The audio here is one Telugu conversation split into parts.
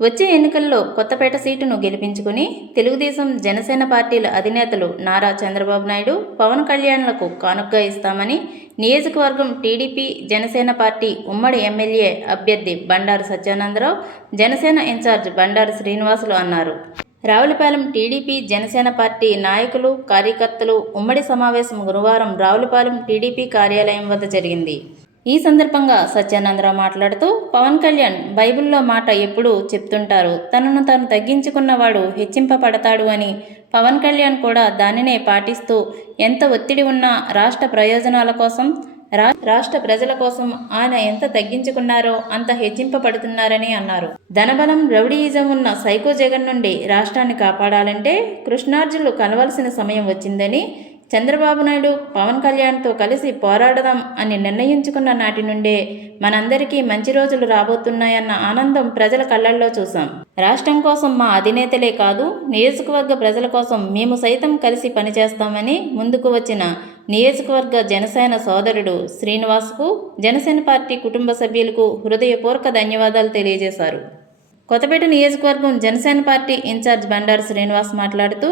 వచ్చే ఎన్నికల్లో కొత్తపేట సీటును గెలిపించుకుని తెలుగుదేశం జనసేన పార్టీల అధినేతలు నారా చంద్రబాబు నాయుడు పవన్ కళ్యాణ్లకు కానుకగా ఇస్తామని నియోజకవర్గం టీడీపీ జనసేన పార్టీ ఉమ్మడి ఎమ్మెల్యే అభ్యర్థి బండారు సత్యానందరావు జనసేన ఇన్ఛార్జ్ బండారు శ్రీనివాసులు అన్నారు. రావులపాలెం టీడీపీ జనసేన పార్టీ నాయకులు కార్యకర్తలు ఉమ్మడి సమావేశం గురువారం రావులపాలెం టీడీపీ కార్యాలయం వద్ద జరిగింది. ఈ సందర్భంగా సత్యానందరావు మాట్లాడుతూ పవన్ కళ్యాణ్ బైబిల్లో మాట ఎప్పుడూ చెప్తుంటారు. తనను తాను తగ్గించుకున్నవాడు హెచ్చింపబడతాడు అని పవన్ కళ్యాణ్ కూడా దానినే పాటిస్తూ ఎంత ఒత్తిడి ఉన్నా రాష్ట్ర ప్రయోజనాల కోసం రా రాష్ట్ర ప్రజల కోసం ఆయన ఎంత తగ్గించుకున్నారో అంత హెచ్చింపబడుతున్నారని అన్నారు. ధనబలం రౌడీయిజం ఉన్న సైకో జగన్ నుండి రాష్ట్రాన్ని కాపాడాలంటే కృష్ణార్జులు కలవలసిన సమయం వచ్చిందని చంద్రబాబు నాయుడు పవన్ కళ్యాణ్తో కలిసి పోరాడదాం అని నిర్ణయించుకున్న నాటి నుండే మనందరికీ మంచి రోజులు రాబోతున్నాయన్న ఆనందం ప్రజల కళ్ళల్లో చూశాం. రాష్ట్రం కోసం మా అధినేతలే కాదు నియోజకవర్గ ప్రజల కోసం మేము సైతం కలిసి పనిచేస్తామని ముందుకు వచ్చిన నియోజకవర్గ జనసేన సోదరుడు శ్రీనివాస్కు జనసేన పార్టీ కుటుంబ సభ్యులకు హృదయపూర్వక ధన్యవాదాలు తెలియజేశారు. కొత్తపేట నియోజకవర్గం జనసేన పార్టీ ఇన్ఛార్జ్ బండారు శ్రీనివాస్ మాట్లాడుతూ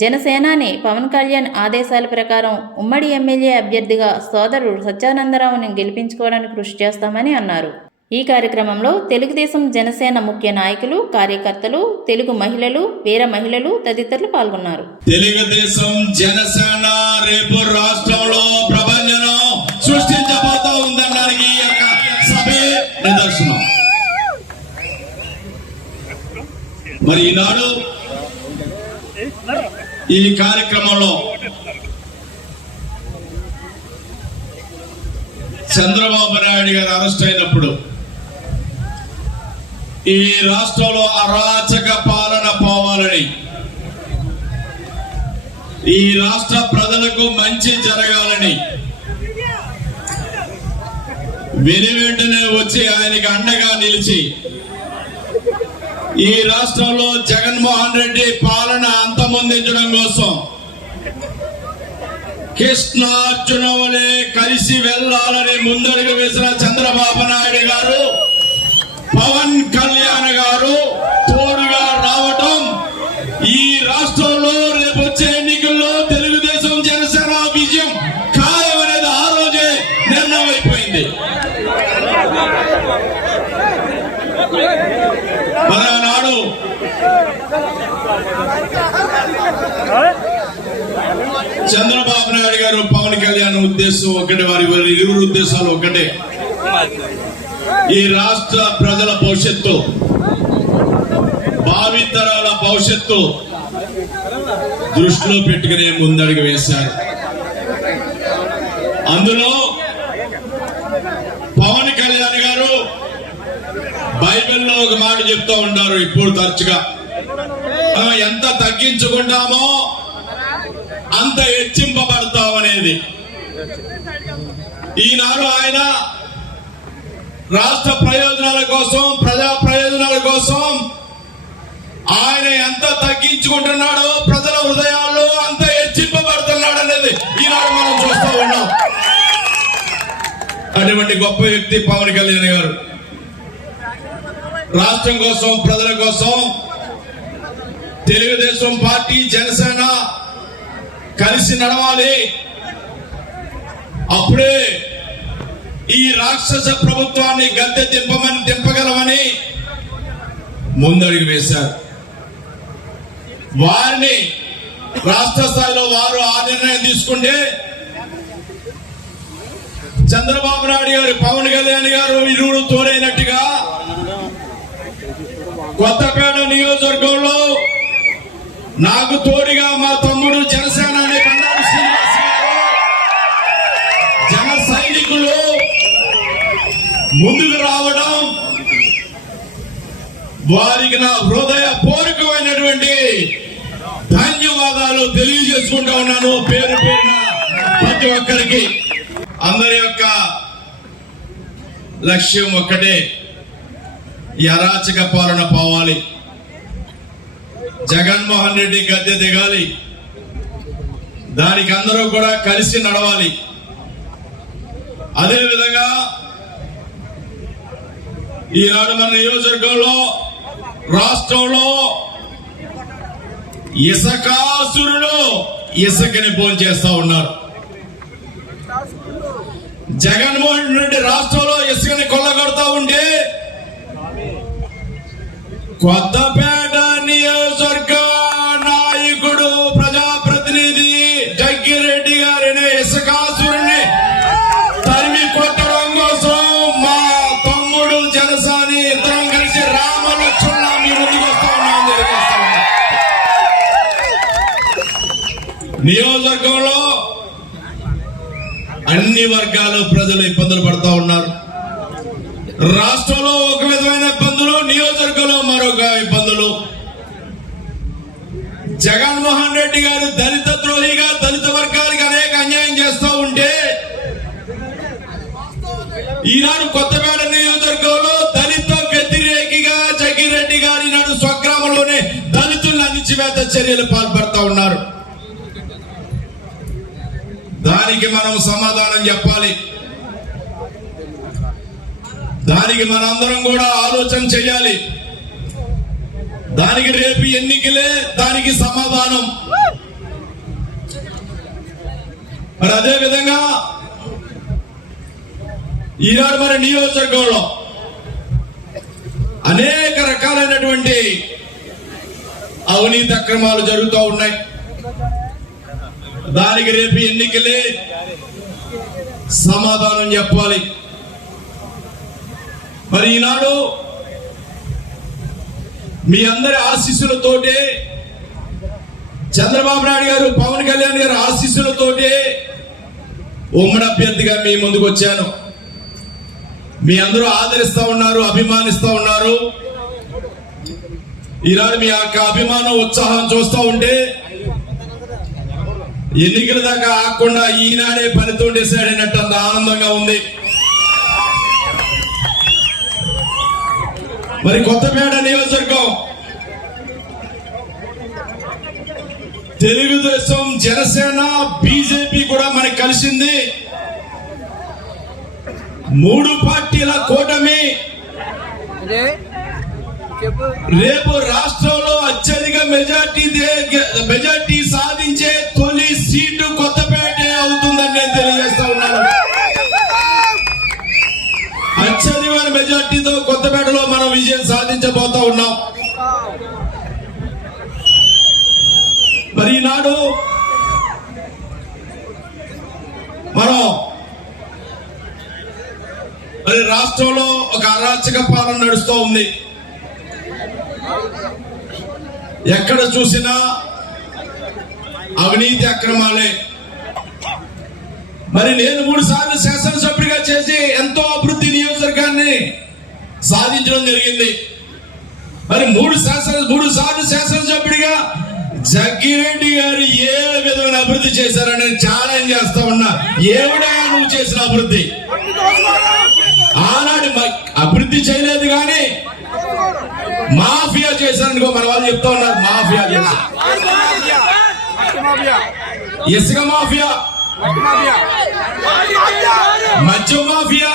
జనసేనాని పవన్ కళ్యాణ్ ఆదేశాల ప్రకారం ఉమ్మడి ఎమ్మెల్యే అభ్యర్థిగా సోదరుడు సత్యానందరావుని గెలిపించుకోవడానికి కృషి చేస్తామని అన్నారు. ఈ కార్యక్రమంలో తెలుగుదేశం జనసేన ముఖ్య నాయకులు కార్యకర్తలు తెలుగు మహిళలు వీర మహిళలు తదితరులు పాల్గొన్నారు. తెలుగుదేశం జనసేన రేపు రాష్ట్రంలో ప్రభంజనం సృష్టించబోతా ఉందనడానికి సభే నిదర్శనం. మరి ఈనాడు ఈ కార్యక్రమంలో చంద్రబాబు నాయుడు గారు అరెస్ట్ అయినప్పుడు ఈ రాష్ట్రంలో అరాచక పాలన పోవాలని ఈ రాష్ట్ర ప్రజలకు మంచి జరగాలని వెను వెంటనే వచ్చి ఆయనకి అండగా నిలిచి ఈ రాష్ట్రంలో జగన్మోహన్ రెడ్డి పాలన అంతమొందించడం కోసం కృష్ణార్జున వలె కలిసి వెళ్ళాలని ముందడుగు వేసిన చంద్రబాబు నాయుడు గారు పవన్ కళ్యాణ్ గారు తోడుగా రావటం ఈ రాష్ట్రంలో రేపు చంద్రబాబు నాయుడు గారు పవన్ కళ్యాణ్ ఉద్దేశం ఒకటే వారి వారి ఇరువురు ఉద్దేశాలు ఒకటే. ఈ రాష్ట్ర ప్రజల భవిష్యత్తు భావితరాల భవిష్యత్తు దృష్టిలో పెట్టుకునే ముందడుగు వేశారు. అందులో పవన్ కళ్యాణ్ గారు బైబిల్లో ఒక మాట చెప్తూ ఉంటారు ఇప్పుడు తరచుగా. మనం ఎంత తగ్గించుకుంటామో అంత హెచ్చింపబడతామనేది. ఈనాడు ఆయన రాష్ట్ర ప్రయోజనాల కోసం ప్రజా ప్రయోజనాల కోసం ఆయన ఎంత తగ్గించుకుంటున్నాడో ప్రజల హృదయాల్లో అంత హెచ్చింపబడుతున్నాడు అనేది ఈనాడు మనం చూస్తూ ఉన్నాం. అటువంటి గొప్ప వ్యక్తి పవన్ కళ్యాణ్ గారు. రాష్ట్రం కోసం ప్రజల కోసం తెలుగుదేశం పార్టీ జనసేన కలిసి నడవాలి. అప్పుడే ఈ రాక్షస ప్రభుత్వాన్ని గద్దె దింపమని దింపగలమని ముందడుగు వేశారు. వారిని రాష్ట్ర స్థాయిలో వారు ఆ నిర్ణయం తీసుకుంటే చంద్రబాబు నాయుడు గారు పవన్ కళ్యాణ్ గారు ఇరువురు తోడైనట్టుగా కొత్త నాకు తోడుగా మా తమ్ముడు జనసేన అనే బండారు శ్రీనివాస్ గారు జన సైనికులు ముందుకు రావడం వారికి నా హృదయ పూర్వకమైనటువంటి ధన్యవాదాలు తెలియజేసుకుంటా ఉన్నాను. పేరు పేరున ప్రతి ఒక్కరికి అందరి యొక్క లక్ష్యం ఒక్కటే. ఈ అరాచక పాలన పోవాలి. జగన్మోహన్ రెడ్డి గద్దె దిగాలి. దానికి అందరూ కూడా కలిసి నడవాలి. అదే విధంగా ఈనాడు మన నియోజకవర్గంలో రాష్ట్రంలో ఇసకాసురులు ఇసుకని పోల్చేస్తా ఉన్నారు. జగన్మోహన్ రెడ్డి రాష్ట్రంలో ఇసుకని కొల్లగొడతా ఉంటే కొత్తపేట నియోజకవర్గ నాయకుడు ప్రజాప్రతినిధి జగ్గిరెడ్డి గారిని ఇసుకాసురుని తరిమి కొట్టడం కోసం మా తమ్ముడు జనసాని ఇద్దరం కలిసి రామలక్ష్మణ మీ ముందుకు వస్తా ఉన్నాం ఉన్నాం. నియోజకవర్గంలో అన్ని వర్గాల ప్రజలు ఇబ్బందులు పడతా ఉన్నారు రాష్ట్రంలో ఒక విధమైన ఇబ్బందులు నియోజకవర్గంలో మరొక ఇబ్బందులు జగన్మోహన్ రెడ్డి గారు దళిత ద్రోహిగా దళిత వర్గానికి అనేక అన్యాయం చేస్తూ ఉంటే ఈనాడు కొత్తపేట నియోజకవర్గంలో దళిత వ్యతిరేకిగా జగిరెడ్డి గారు ఈనాడు స్వగ్రామంలోనే దళితులను అణిచివేత చర్యలు పాల్పడతా ఉన్నారు. దానికి మనం సమాధానం చెప్పాలి. దానికి మనందరం కూడా ఆలోచన చేయాలి. దానికి రేపు ఎన్నికలే దానికి సమాధానం. మరి అదే విధంగా ఈనాడు మన నియోజకవర్గంలో అనేక రకాలైనటువంటి అవినీతి అక్రమాలు జరుగుతూ ఉన్నాయి. దానికి రేపు ఎన్నికలే సమాధానం చెప్పాలి. మరి ఈనాడు మీ అందరి ఆశీస్సులతోటే చంద్రబాబు నాయుడు గారు పవన్ కళ్యాణ్ గారు ఆశీస్సులతోటే ఉమ్మడి అభ్యర్థిగా మీ ముందుకు వచ్చాను. మీ అందరూ ఆదరిస్తూ ఉన్నారు అభిమానిస్తూ ఉన్నారు. ఈనాడు మీ యొక్క అభిమానం ఉత్సాహం చూస్తూ ఉంటే ఎన్నికల దాకా ఆగకుండా ఈనాడే ఫలితం చేశాడన్నట్టు అంత ఆనందంగా ఉంది. మరి కొత్తపేట నియోజకవర్గం. తెలుగుదేశం జనసేన బీజేపీ కూడా మనకి కలిసింది. మూడు పార్టీల కూటమి. రేపు రాష్ట్రంలో అత్యధిక మెజార్టీ మెజార్టీ సాధించే తొలి సీటు కొత్తపేట అవుతుందని నేను తెలియజేస్తా ఉన్నాను అత్యధికమైన మెజార్టీతో కొత్తపేటలో మనం విజయం సాధించబోతా ఉన్నాం మరి ఈనాడు మనం మరి రాష్ట్రంలో ఒక అరాచక పాలన నడుస్తూ ఉంది. ఎక్కడ చూసినా అవినీతి అక్రమాలే. మరి నేను మూడు సార్లు శాసనసభ్యుడిగా చేసి ఎంతో అభివృద్ధి నియోజకవర్గాన్ని సాధించడం జరిగింది. మరి మూడు శాసన మూడు సార్లు శాసనసభ్యుడిగా జగ్గిరెడ్డి గారు ఏ విధమైన అభివృద్ధి చేశారని నేను ఛాలెంజ్ చేస్తా ఉన్నా. ఏమిడా నువ్వు చేసిన అభివృద్ధి? ఆనాడు అభివృద్ధి చేయలేదు కానీ మాఫియా చేశారనుకో మన వాళ్ళు చెప్తా ఉన్నారు మాఫియా ఇసుక మాఫియా. మద్యం మాఫియా.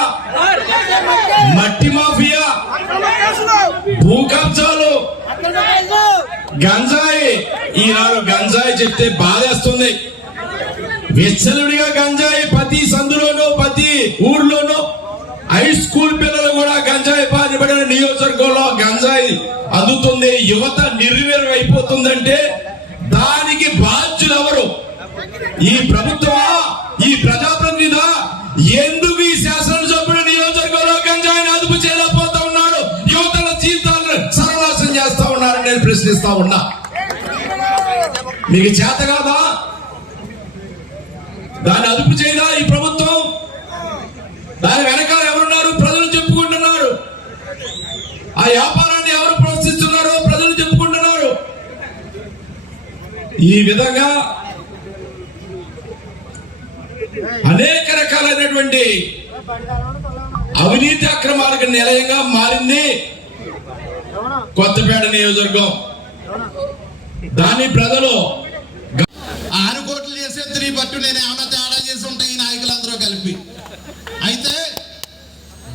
మట్టి మాఫియా. భూ కబ్జాలు. గంజాయి. ఈనాడు గంజాయి చెప్తే బాధేస్తుంది. విచ్చలుడి గంజాయి ప్రతి సందులోనూ ప్రతి ఊర్లోనూ హై స్కూల్ పిల్లలు కూడా గంజాయి బాధపడిన నియోజకవర్గంలో గంజాయి అందుతుంది యువత నిర్వీర్యం ఉందంటే దానికి బాధ్యులు ఎవరు ఈ ప్రభుత్వమా? ఈ ప్రజాప్రతినిధా ఎందుకు ఈ శాసనసభ్యుడు నియోజకవర్గంలో గంజాయిని అదుపు చేయలేకపోతా ఉన్నాడు? యువతల జీవితాలను సర్వనాశనం చేస్తా ఉన్నారని నేను ప్రశ్నిస్తా ఉన్నా. మీకు చేత కాదా? దాన్ని అదుపు చేయదా ఈ ప్రభుత్వం? దాని వెనకాల ఎవరున్నారు? ప్రజలు చెప్పుకుంటున్నారు. ఆ వ్యాపారం ఈ విధంగా అనేక రకాలైనటువంటి అవినీతి అక్రమాలకు నిలయంగా మారింది కొత్తపేట నియోజకవర్గం. దాన్ని ప్రజలు ఆరు కోట్లు చేసే త్రీ పట్టు నేను ఏమైనా తేడా చేసి ఉంటాయి ఈ నాయకులందరూ కలిపి. అయితే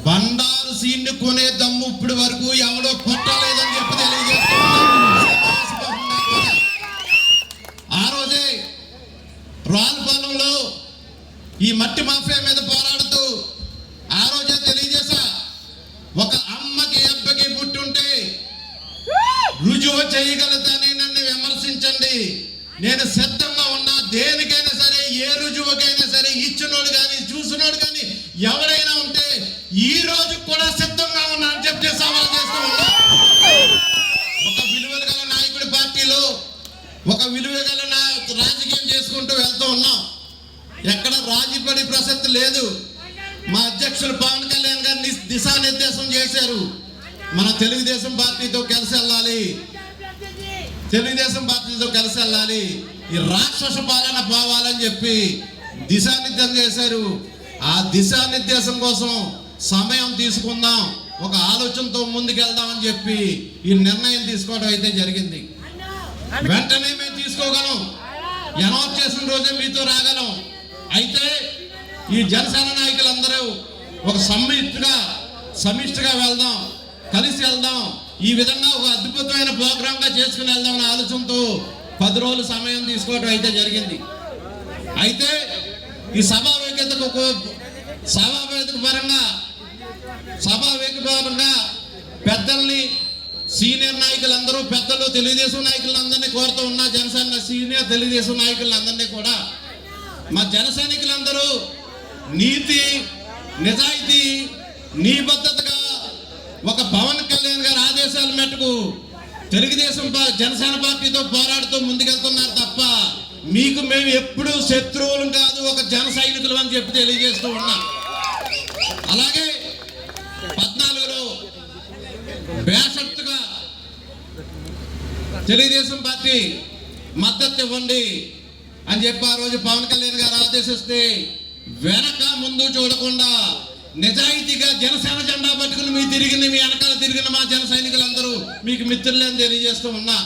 బండారు సీన్ కొనే దమ్ము ఇప్పటి వరకు ఎవడో కొట్టలేదని ఇచ్చినోడు కానీ చూసినోడు కానీ ఎవరైనా ఉంటే ఈ రోజు కూడా సిద్ధంగా ఉన్నా అని చెప్తే సవాల్ చేస్తూ ఉన్నా. ఒక విలువలు గల నాయకుడి పార్టీలో ఒక విలువ గల రాజకీయం చేసుకుంటూ వెళ్తూ ఉన్నాం. ఎక్కడ రాజీపడి ప్రసక్తి లేదు. మా అధ్యక్షులు పవన్ కళ్యాణ్ గారిని దిశానిర్దేశం చేశారు. మన తెలుగుదేశం పార్టీతో కలిసి వెళ్ళాలి. తెలుగుదేశం పార్టీతో కలిసి వెళ్ళాలి. ఈ రాక్షస పాలన పోవాలని చెప్పి దిశానిర్దేశం చేశారు. ఆ దిశానిర్దేశం కోసం సమయం తీసుకుందాం. ఒక ఆలోచనతో ముందుకెళ్దామని చెప్పి ఈ నిర్ణయం తీసుకోవడం అయితే జరిగింది. వెంటనే మేము తీసుకోగలం. అనౌన్స్ చేసిన రోజే మీతో రాగలం. అయితే ఈ జనసేన నాయకులందరూ ఒక సమిష్టిగా సమిష్టిగా వెళ్దాం. కలిసి వెళ్దాం. ఈ విధంగా ఒక అద్భుతమైన ప్రోగ్రాంగా చేసుకుని వెళ్దాం అనే ఆలోచనతో పది రోజులు సమయం తీసుకోవడం అయితే జరిగింది. అయితే ఈ సభా వేదికకు సభా వేదిక పరంగా సభా వేదిక పరంగా పెద్దల్ని సీనియర్ నాయకులందరూ పెద్దలు తెలుగుదేశం నాయకులందరినీ కోరుతూ ఉన్న జనసేన సీనియర్ తెలుగుదేశం నాయకులందరినీ కూడా మా జన సైనికులందరూ నీతి నిజాయితీ నీబద్ధతగా ఒక పవన్ కళ్యాణ్ గారి ఆదేశాల మేరకు తెలుగుదేశం జనసేన పార్టీతో పోరాడుతూ ముందుకెళ్తున్నారు తప్ప మీకు మేము ఎప్పుడూ శత్రువులు కాదు ఒక జన సైనికులు అని చెప్పి తెలియజేస్తూ ఉన్నాం. అలాగే పద్నాలుగులో బేషరతుగా తెలుగుదేశం పార్టీ మద్దతు ఇవ్వండి అని చెప్పి ఆ రోజు పవన్ కళ్యాణ్ గారు ఆదేశిస్తే వెనక ముందు చూడకుండా నిజాయితీగా జనసేన జెండా పట్టుకుని మీ తిరిగిన మీ వెనకాల తిరిగిన మా జన సైనికులందరూ మీకు మిత్రులని తెలియజేస్తూ ఉన్నా.